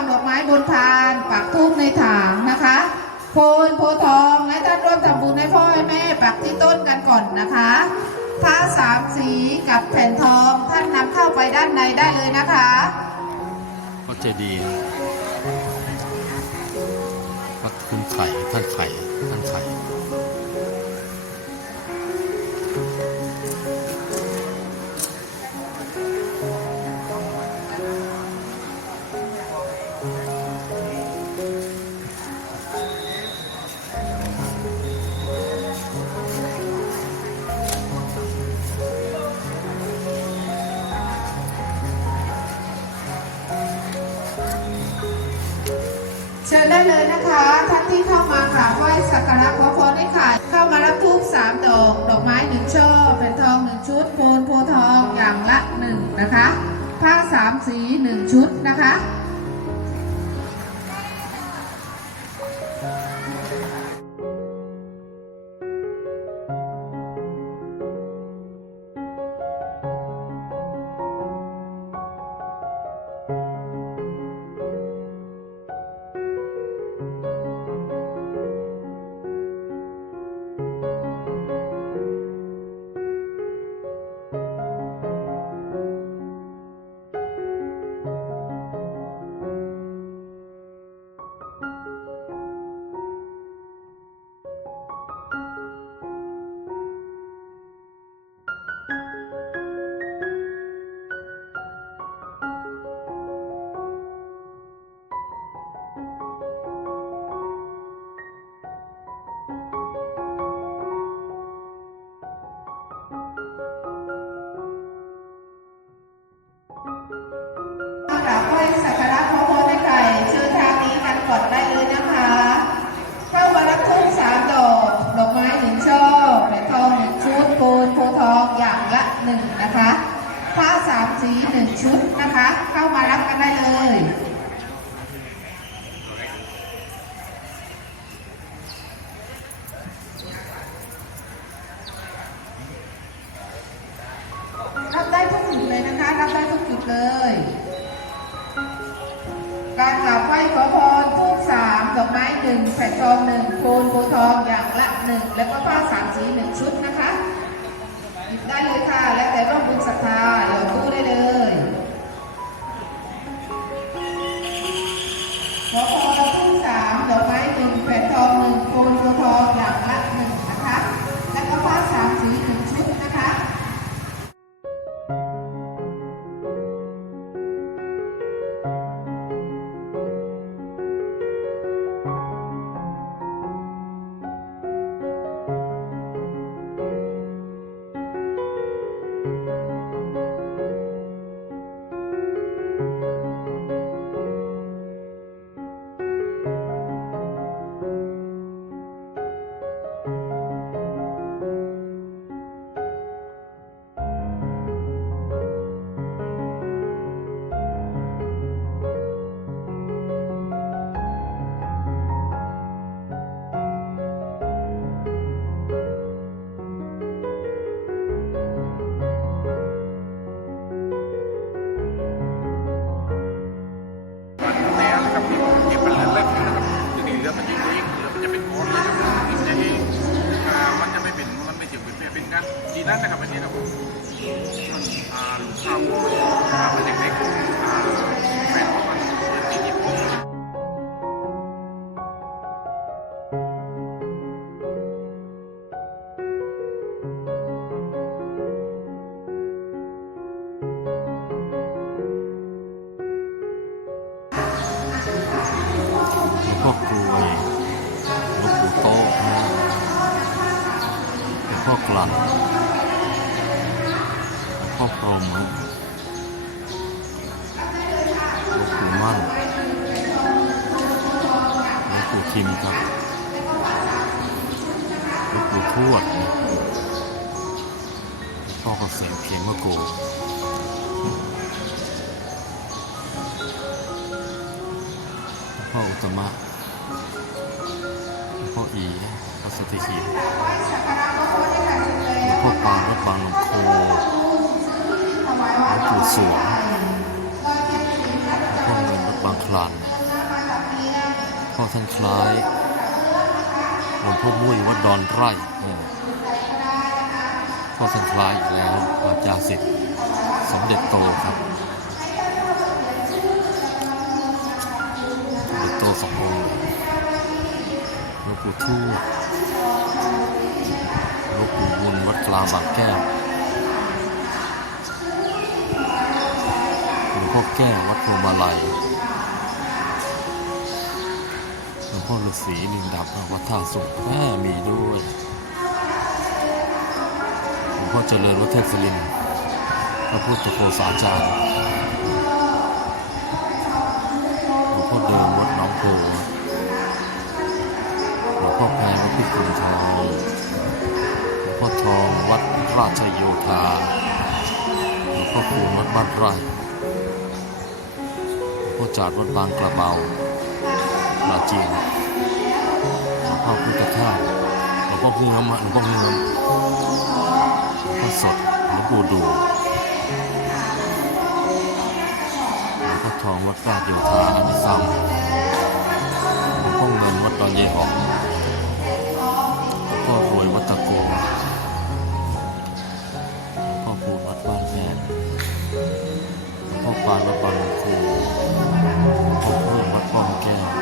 างดอกไม้บนพานปักทูบในถังนะคะโพนโพธิ์ทองให้ท่านร่วมทำบุญให้พ่อให้แม่ปักที่ต้นกันก่อนนะคะผ้าสามสีกับแผ่นทองท่านนำเข้าไปด้านในได้เลยนะคะก็เจดีย์พระคุณไข่ท่านไข่ท่านไข่ เชิญได้เลยนะคะท่านที่เข้ามากราบไหว้สักการะขอพรได้ค่ะ เข้ามารับทูบสามดอก ดอกไม้หนึ่งช่อแผ่นทองหนึ่งชุดโพนโพทองอย่างละหนึ่งนะคะ ผ้าสามสีหนึ่งชุดนะคะ ดอกไม้หนึ่งแผ่นทองหนึ่งโคนโพทองอย่างละหนึ่งแล้วก็ผ้าสามสีหนึ่งชุดนะคะ หยิบได้เลยค่ะ แล้วแต่ร่วมบุญศรัทธาเดี๋ยวตู้ได้เลย ลวงพ่อกลั่นหลวงหลวงปู่มั่นหลวงปู่ทิมครับหลวงปู่ทวดพ่อเกษมเพียงมะกูพ่ออุตมะพ่ออี พระสุทธิขีหลวงพ่อปานวัดบางลำโพหลวงปู่สวงหลวงพ่อเงินวัดบางคลานพ่อท่านคล้ายหลวงพ่อมุ้ยวัดดอนไร่พ่อท่านคล้ายอีกแล้วอาจารย์สิทธิ์สมเด็จโตครับโตสององค์หลวงปู่ทูต หลวงปู่บุญวัดกลางบางแก้วหลวงพ่อแก้ววัดโพมาลัยหลวงพ่อฤาษีลิงดำวัดท่าสุขแม่มีด้วยหลวงพ่อเจริญวัดเทพศรินพระพุทธโฆษาจารย์หลวงพ่อเดิมวัดหน้องโพ พิกุลทองหลวงพ่อทองวัดราชโยธาหลวงพ่อคูณวัดบ้านไร่พ่อจาดวัดบางกระเบาปราจีนหลวงพ่อพุทธทาสหลวงพ่อเงือมอะหลวงพ่อเงือมหลวงพ่อสดหลวงปู่ดูหลวงพ่อทองวัดราชโยธาอันิสัมหลวงพ่อเงินวัดดอนเยหองหอร วัดตะกูลพ่อปู่วัดบ้านแพนพ่อปานวัดบางคูพ่อเพื่อวัดป้อมแก้ว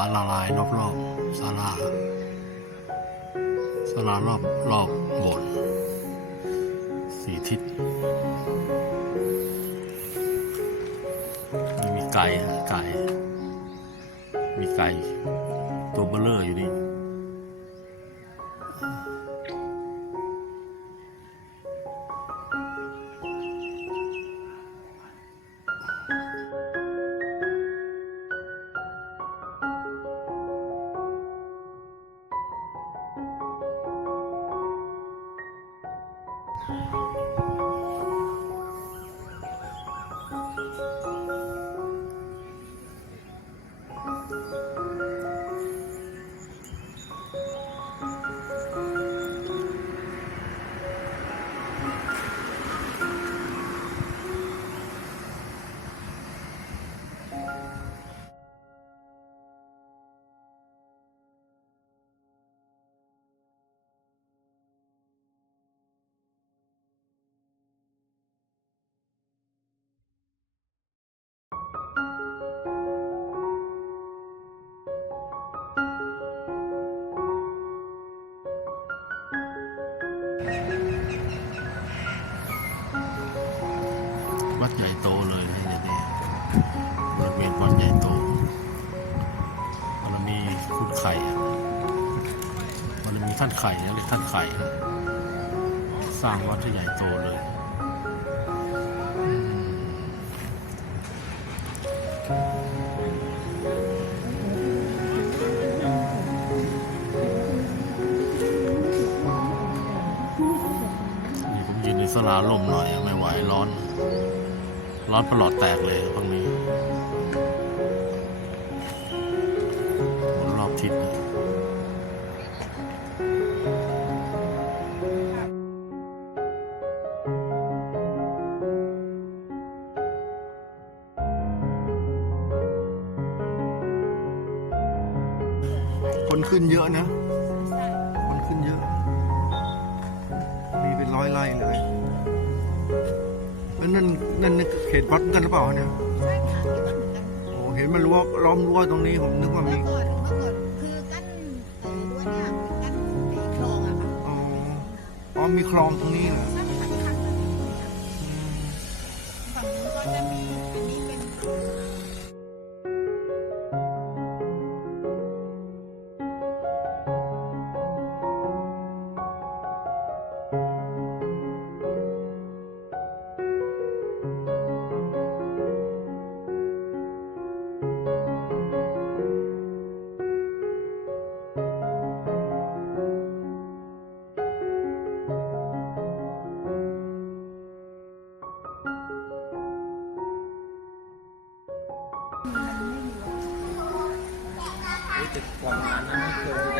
าลาลายรอบๆศาลาศาลารอบรอบโบสถ์สี่ทิศมีไก่ฮะไก่มีไก่ตัวตัวเบลเลอร์อยู่นี่ ใหญ่โตเลยนะเนี่ยเนี่ยบริเวณวัดใหญ่โตมันมีคุณไข่มันมีท่านไข่นะเรียกท่านไข่สร้างวัดที่ใหญ่โตเลยนี่ผมยืนในสลาลมหน่อยไหวร้อน ร้อนประหลอดแตกเลยตรงนี้หมุนรอบทิศเลยคนขึ้นเยอะนะ นั่นนั่นเขตวัดกันหรือเปล่าเนี่ยใช่ค่ะที่ต้นเหมือนกันโอ้เห็นมันรั้วล้อมรั้วตรงนี้ผมนึกว่ามีเมื่อก่อนเมื่อก่อนคือกั้นเอ่อรั้วเนี่ยเป็นกั้นไอ้คลองอะค่ะ อ๋ออ๋อมีคลองตรงนี้เหรอสร้ รู้สึกประมาณนั้นคือมี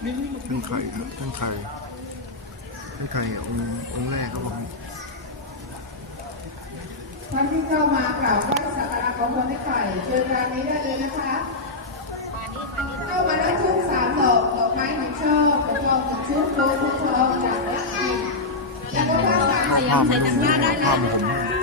ท่านไข่ครับท่านไข่ท่านไข่องค์องค์แรกครับผมท่านที่เข้ามากราบไหว้สักการะขอพรให้ไข่เชิญทางนี้ได้เลยนะคะเข้ามาได้ทุกสามดอกดอกไม้หนึ่งช่อผลทองหนึ่งชุดโบทุกทองจากวัดอินแล้วก็ผ้าสามสีภาพมันผมภาพมันผมท่านที่แก้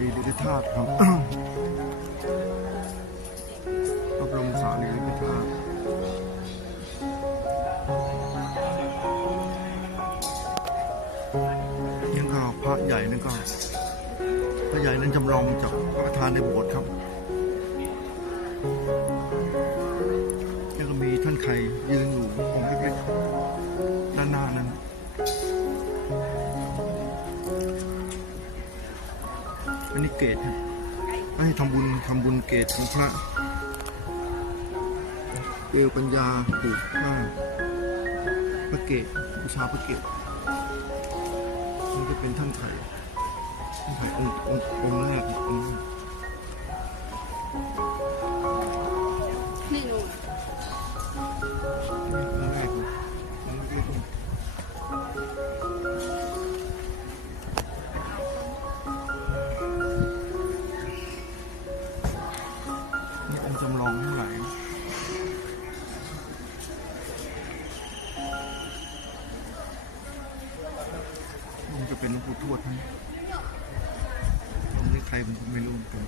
รีริกธาตุครับพระบรมสารีริกธาตุยังก็พระใหญ่นั่นก็พระใหญ่นั้นจำลองจากพระประธานในโบสถ์ครับแล้วก็มีท่านไข่ยืน เกตให้ทำบุญทำบุญเกตของพระเปลวปัญญาปลูกผ้าพระเกตบูชาพระเกตนี่ก็เป็นท่านไถ่ท่านไข่องค์องค์องค์แรกองค์ เป็นหลวงปู่ทวดนะผมนี่ใครผมก็ไม่รู้เหมือนกัน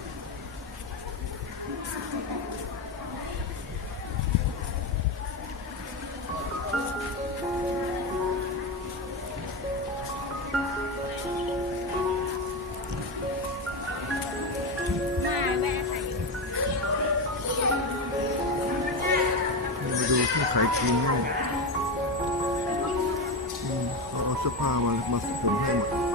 มาดูที่ขายกินนี่อื สื้อผ้ามามาผมให้หมด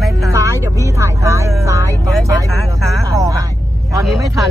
ไม่ทันเดี๋ยวจับพี่ไม่ทันซ้ายเดี๋ยวพี่ถ่ายซ้ายเออซ้ายตอนเดี๋ยวซ้ายเดี๋ยวมือขาพี่ขาออกขาอะได้ตอนนี้ไม่ทัน